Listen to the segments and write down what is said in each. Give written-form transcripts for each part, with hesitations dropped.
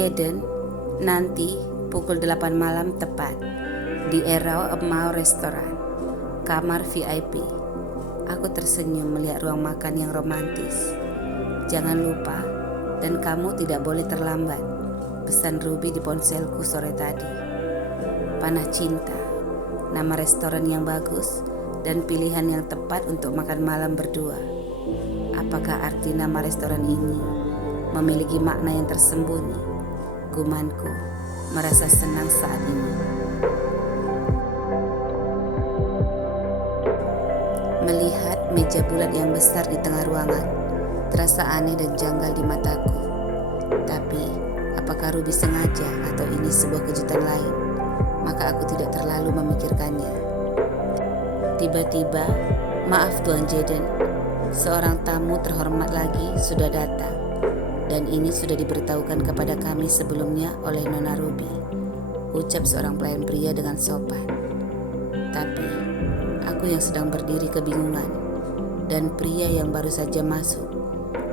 Jaden, nanti pukul 8 malam tepat di Arrow Mall Restaurant, kamar VIP. Aku tersenyum melihat ruang makan yang romantis. Jangan lupa, dan kamu tidak boleh terlambat, pesan Ruby di ponselku sore tadi. Panah cinta, nama restoran yang bagus dan pilihan yang tepat untuk makan malam berdua. Apakah arti nama restoran ini memiliki makna yang tersembunyi? Gumanku merasa senang saat ini. Melihat meja bulat yang besar di tengah ruangan, terasa aneh dan janggal di mataku. Tapi, apakah Ruby sengaja atau ini sebuah kejutan lain? Maka aku tidak terlalu memikirkannya. Tiba-tiba, maaf Tuan Jaden, seorang tamu terhormat lagi sudah datang. Dan ini sudah diberitahukan kepada kami sebelumnya oleh Nona Ruby, ucap seorang pelayan pria dengan sopan. Tapi, aku yang sedang berdiri kebingungan, dan pria yang baru saja masuk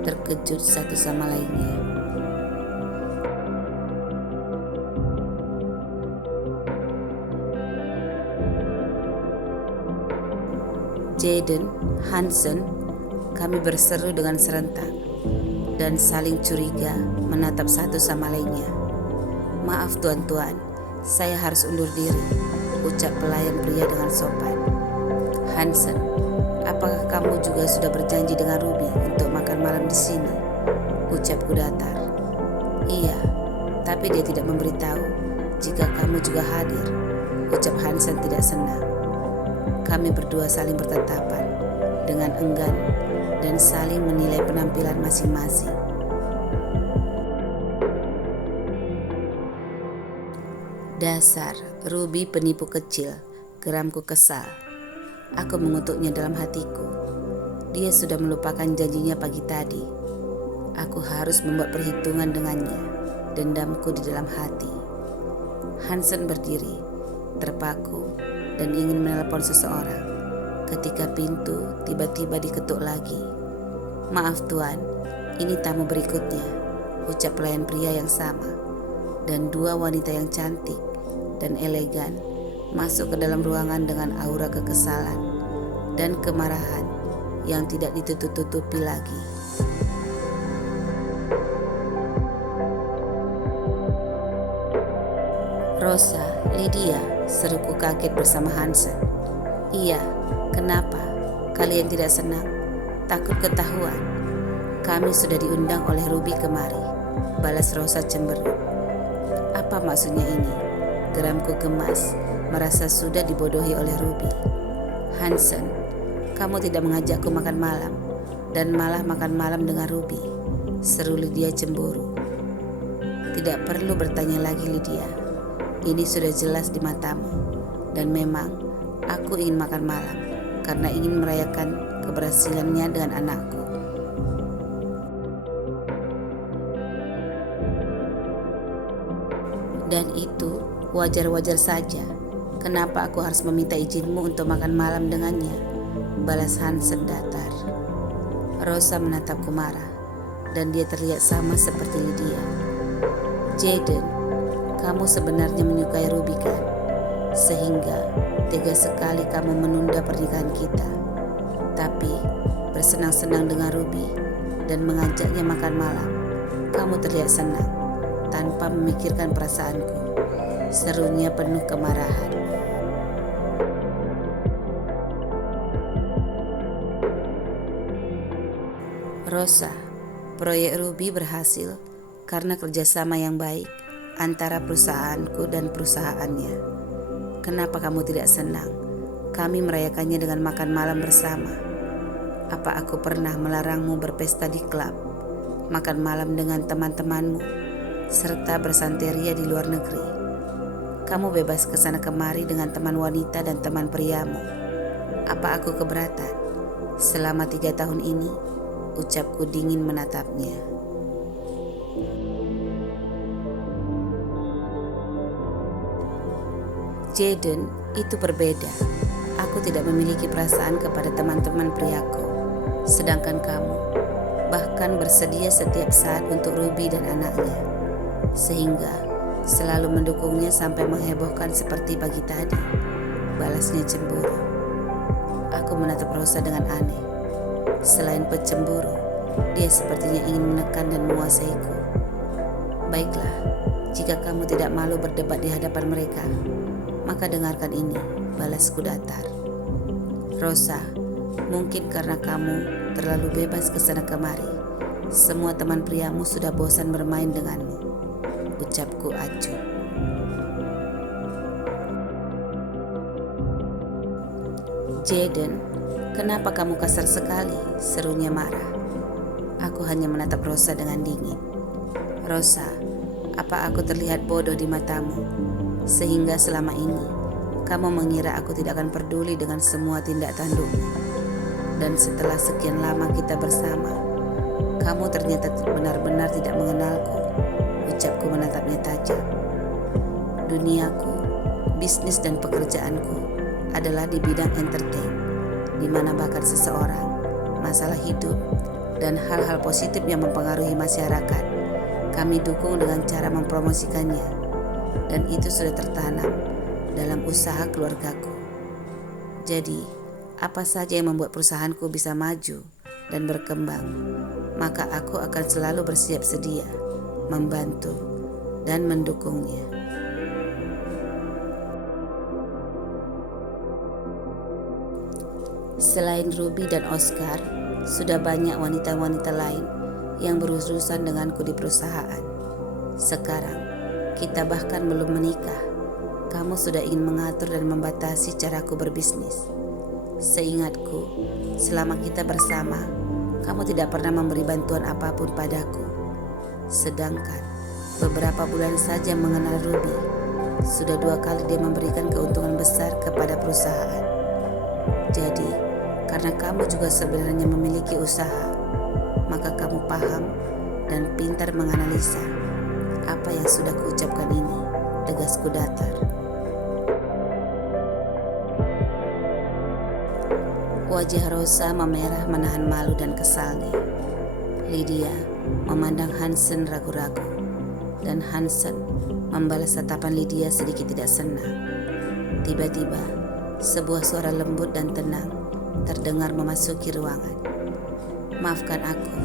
terkejut satu sama lainnya. Jaden, Hansen, kami berseru dengan serentak dan saling curiga menatap satu sama lainnya. Maaf tuan-tuan, saya harus undur diri, ucap pelayan pria dengan sopan. Hansen, apakah kamu juga sudah berjanji dengan Ruby untuk makan malam di sini? Ucapku datar. Iya, tapi dia tidak memberitahu jika kamu juga hadir, ucap Hansen tidak senang. Kami berdua saling bertatapan dengan enggan dan saling menilai penampilan masing-masing. Dasar Ruby penipu kecil, geramku kesal. Aku mengutuknya dalam hatiku. Dia sudah melupakan janjinya pagi tadi. Aku harus membuat perhitungan dengannya, dendamku di dalam hati. Hansen berdiri, terpaku, dan ingin menelpon seseorang. Ketika pintu tiba-tiba diketuk lagi. Maaf tuan, ini tamu berikutnya, ucap pelayan pria yang sama. Dan dua wanita yang cantik dan elegan masuk ke dalam ruangan dengan aura kekesalan dan kemarahan yang tidak ditutup-tutupi lagi. Rosa, Lydia, seruku kaget bersama Hansen. Iya, kenapa? Kalian tidak senang? Takut ketahuan? Kami sudah diundang oleh Ruby kemari, balas Rosa cemberut. Apa maksudnya ini? Geramku gemas, merasa sudah dibodohi oleh Ruby. Hansen, kamu tidak mengajakku makan malam, dan malah makan malam dengan Ruby, seru Lydia cemburu. Tidak perlu bertanya lagi Lydia, ini sudah jelas di matamu, dan memang aku ingin makan malam karena ingin merayakan keberhasilannya dengan anakku. Dan itu wajar-wajar saja. Kenapa aku harus meminta izinmu untuk makan malam dengannya? Balas Hansen datar. Rosa menatapku marah, dan dia terlihat sama seperti Lydia. Jaden, kamu sebenarnya menyukai Ruby kan? Sehingga tega sekali kamu menunda pernikahan kita. Tapi bersenang-senang dengan Ruby dan mengajaknya makan malam, kamu terlihat senang tanpa memikirkan perasaanku, serunya penuh kemarahan. Rosa, proyek Ruby berhasil karena kerjasama yang baik antara perusahaanku dan perusahaannya. Kenapa kamu tidak senang? Kami merayakannya dengan makan malam bersama. Apa aku pernah melarangmu berpesta di klub, makan malam dengan teman-temanmu, serta bersanteria di luar negeri? Kamu bebas ke sana kemari dengan teman wanita dan teman priamu. Apa aku keberatan? Selama 3 tahun ini, ucapku dingin menatapnya. Jaden, itu berbeda. Aku tidak memiliki perasaan kepada teman-teman priaku. Sedangkan kamu bahkan bersedia setiap saat untuk Ruby dan anaknya. sehingga selalu mendukungnya sampai menghebohkan seperti pagi tadi. Balasnya cemburu. Aku menatap Rosa dengan aneh. Selain pencemburu, dia sepertinya ingin menekan dan menguasaiku. Baiklah, jika kamu tidak malu berdebat di hadapan mereka, maka dengarkan ini, balasku datar. Rosa, mungkin karena kamu terlalu bebas kesana kemari, semua teman priamu sudah bosan bermain denganmu, ucapku acuh. Jaden, kenapa kamu kasar sekali? Serunya marah. Aku hanya menatap Rosa dengan dingin. Rosa, apa aku terlihat bodoh di matamu? Sehingga selama ini kamu mengira aku tidak akan peduli dengan semua tindak tandukmu. Dan setelah sekian lama kita bersama, kamu ternyata benar-benar tidak mengenalku, ucapku menatapnya tajam. Duniaku, bisnis dan pekerjaanku adalah di bidang entertain, di mana bakat seseorang, masalah hidup, dan hal-hal positif yang mempengaruhi masyarakat kami dukung dengan cara mempromosikannya, dan itu sudah tertanam dalam usaha keluargaku. Jadi, apa saja yang membuat perusahaanku bisa maju dan berkembang, maka aku akan selalu bersiap sedia membantu dan mendukungnya. Selain Ruby dan Oscar, sudah banyak wanita-wanita lain yang berurusan denganku di perusahaan. Sekarang, kita bahkan belum menikah. Kamu sudah ingin mengatur dan membatasi caraku berbisnis. Seingatku, selama kita bersama, kamu tidak pernah memberi bantuan apapun padaku. Sedangkan, beberapa bulan saja mengenal Ruby, sudah 2 kali dia memberikan keuntungan besar kepada perusahaan. Jadi, karena kamu juga sebenarnya memiliki usaha, maka kamu paham dan pintar menganalisa apa yang sudah kuucapkan ini, tegasku datar. Wajah Rosa memerah menahan malu dan kesalnya. Lydia memandang Hansen ragu-ragu, dan Hansen membalas tatapan Lydia sedikit tidak senang. Tiba-tiba, sebuah suara lembut dan tenang terdengar memasuki ruangan. Maafkan aku,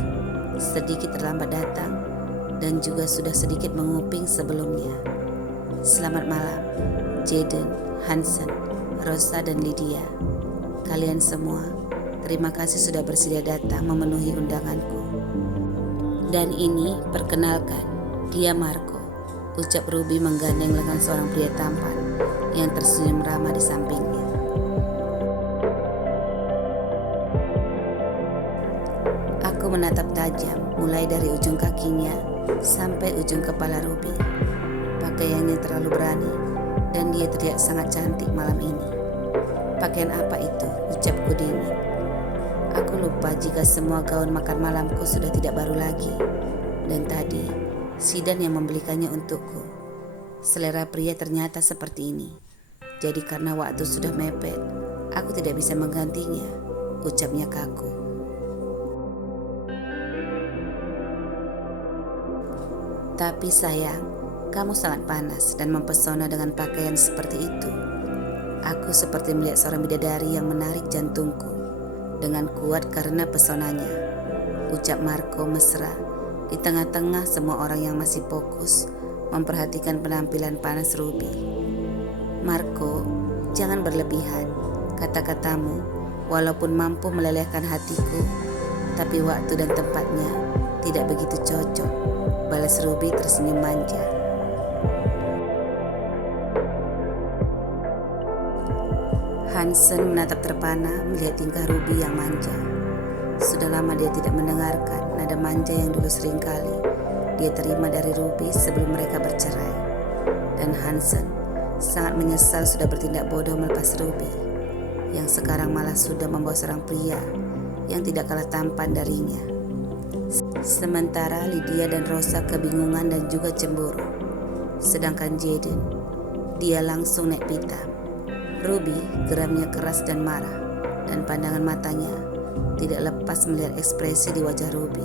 sedikit terlambat datang dan juga sudah sedikit menguping sebelumnya. Selamat malam, Jaden, Hansen, Rosa dan Lydia. Kalian semua, terima kasih sudah bersedia datang memenuhi undanganku. Dan ini, perkenalkan, dia Marco, ucap Ruby menggandeng lengan seorang pria tampan yang tersenyum ramah di sampingnya. Aku menatap tajam mulai dari ujung kakinya sampai ujung kepala Ruby. Pakaiannya terlalu berani dan dia terlihat sangat cantik malam ini. Pakaian apa itu? Ucapku dingin. Aku lupa jika semua gaun makan malamku sudah tidak baru lagi. Dan tadi, Sidan yang membelikannya untukku. Selera pria ternyata seperti ini. Jadi karena waktu sudah mepet, aku tidak bisa menggantinya, ucapnya kaku. Tapi sayang, kamu sangat panas dan mempesona dengan pakaian seperti itu. Aku seperti melihat seorang bidadari yang menarik jantungku dengan kuat karena pesonanya, ucap Marco mesra di tengah-tengah semua orang yang masih fokus memperhatikan penampilan panas Ruby. Marco, jangan berlebihan. Kata-katamu walaupun mampu melelehkan hatiku, tapi waktu dan tempatnya tidak begitu cocok, balas Ruby tersenyum manja. Hansen menatap terpana melihat tingkah Ruby yang manja. Sudah lama dia tidak mendengarkan nada manja yang dulu seringkali dia terima dari Ruby sebelum mereka bercerai. Dan Hansen sangat menyesal sudah bertindak bodoh melepas Ruby, yang sekarang malah sudah membawa seorang pria yang tidak kalah tampan darinya. Sementara Lydia dan Rosa kebingungan dan juga cemburu. Sedangkan Jaden, dia langsung naik pitam. Ruby geramnya keras dan marah, dan pandangan matanya tidak lepas melihat ekspresi di wajah Ruby.